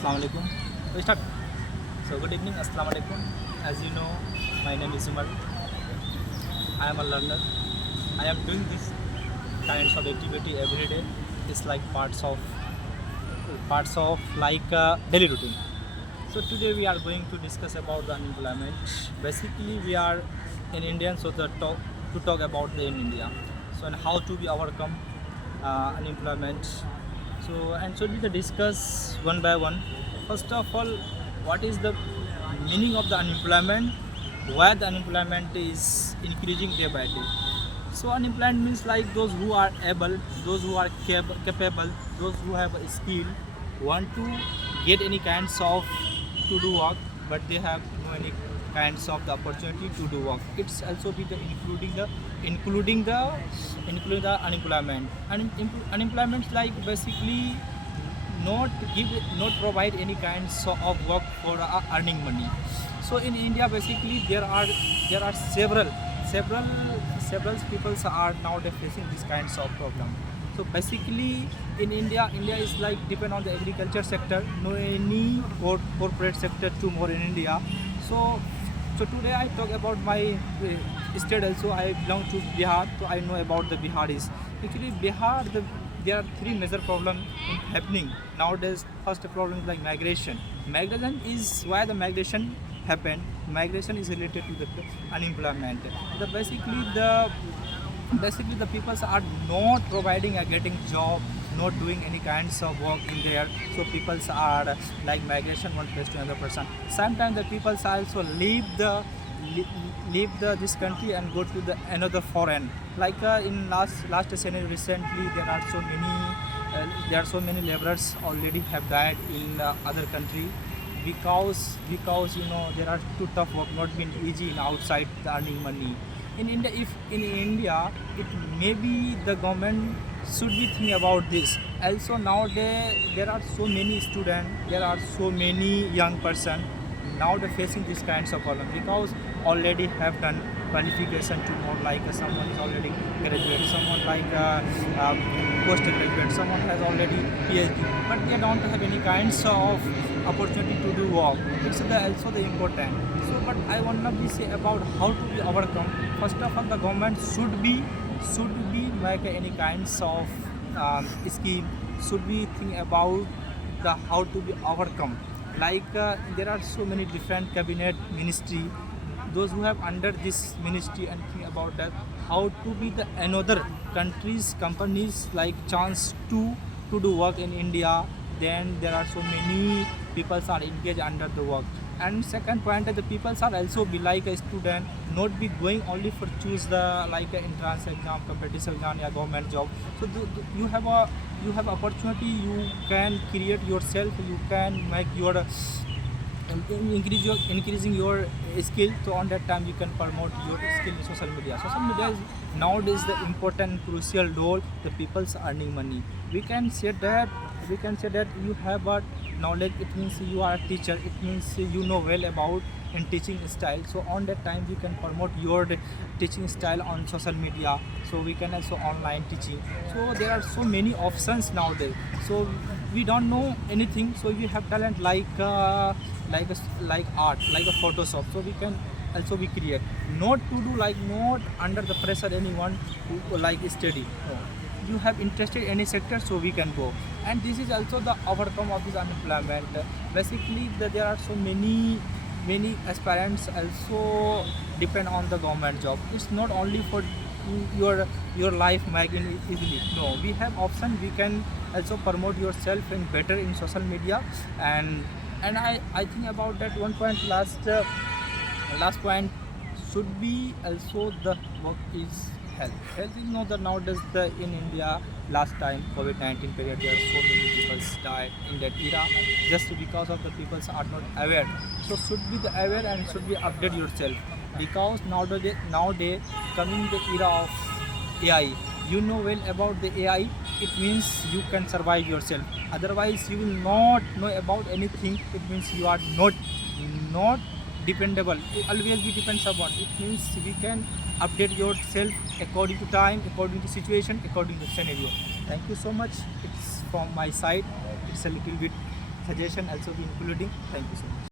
Assalamu alaikum. We start. So good evening, Assalamu alaikum. As you know, my name is Umar. I am a learner. I am doing this kinds of activity every day. It's like parts of like daily routine. So today we are going to discuss about the unemployment. Basically, we are in India, so to talk about the in India. So and how to be overcome unemployment. So we will discuss one by one. First of all, what is the meaning of the unemployment? Why the unemployment is increasing day by day? So unemployment means like those who are able, those who are capable, those who have a skill, want to get any kinds of to do work, but they have no any kinds of the opportunity to do work. It's also be the including the unemployment. And unemployment like basically not provide any kinds of work for earning money. So in India basically there are several people are nowadays facing these kinds of problem. So basically in India is like depend on the agriculture sector, no any corporate sector too more in India. So today I talk about my state also. I belong to Bihar, so I know about the Bihar is actually Bihar. There are three major problems happening nowadays. First problem is like migration. Migration is why the migration happened. Migration is related to the unemployment. The basically the people are not providing or getting job, not doing any kinds of work in there. So people are like migration one place to another person. Sometimes the people also leave this country and go to the another foreign. Like in last scenario recently, there are so many laborers already have died in other country because there are too tough work, not been easy in outside the earning money. In India, if in India, it maybe the government should be thinking about this. Also nowadays there are so many students, there are so many young person now they're facing these kinds of problem because already have done qualification to more like someone is already graduate, someone like postgraduate, someone has already PhD, but they don't have any kinds of opportunity to do work. It's also the important. So, but I want to be say about how to be overcome. First of all, the government should be like any kinds of scheme, should be think about the how to be overcome. Like there are so many different cabinet ministry, those who have under this ministry and think about that how to be the another countries companies like chance to do work in India. Then there are so many people are engaged under the work. And second point the people are also be like a student, not be going only for choose the like entrance exam, competitive exam or government job. So you have opportunity, you can create yourself, you can make your increasing your skill. So on that time you can promote your skill in social media. Social media is nowadays the important crucial role the people's earning money. We can say that you have a knowledge, it means you are a teacher, it means you know well about in teaching style. So on that time you can promote your teaching style on social media. So we can also online teaching. So there are so many options nowadays. So we don't know anything, so we have talent like art, like a Photoshop. So we can also be create, not to do like not under the pressure anyone to like study. No, you have interested any sector, so we can go. And this is also the outcome of this unemployment. Basically there are so many aspirants also depend on the government job. It's not only for your life making easily. No, we have option, we can also promote yourself in better in social media. And I think about that one point. Last point should be also the work is health is not the nowadays the in India. Last time COVID-19 period, there are so many people died in that era just because of the people are not aware. So should be the aware and should be update yourself, because nowadays coming the era of AI. You know well about the AI, it means you can survive yourself. Otherwise you will not know about anything. It means you are not dependable. It always be depends upon. It means we can update yourself according to time, according to situation, according to scenario. Thank you so much. It's from my side. It's a little bit. suggestion also be including. Thank you so much.